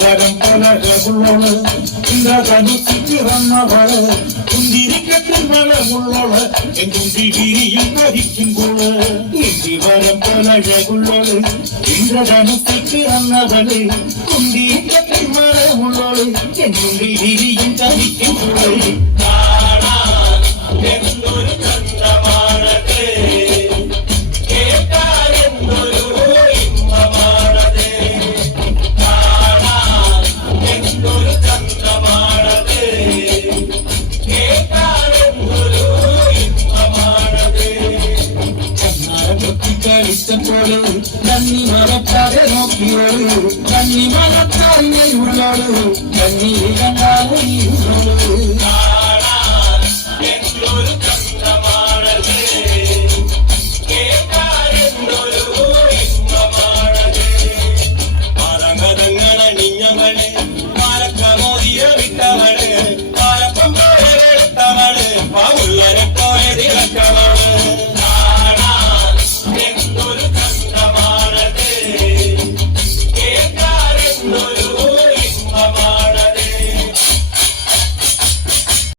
വരം പലകുള്ളോള് ഇന്ദ്രധനുസിച്ച് വന്നവള് കുന്തിരിക്കത്തിൽ മലമുള്ളോള് എങ്കും വിരിയും ധരിക്കുമ്പോള് വരം പലകുള്ളോള് ഇന്ദ്രധനുസിച്ച് വന്നവള് കുന്തിരിക്കത്തിൽ മലമുള്ളോള് എങ്കും വിരിയും ധരിക്കുമ്പോള് കളിച്ചപ്പോള് കണ്ണി മറക്കാതെ നോക്കിയോളൂ കണ്ണി മറക്കാതെ ഉള്ളോളൂ കണ്ണി കണ്ടാലും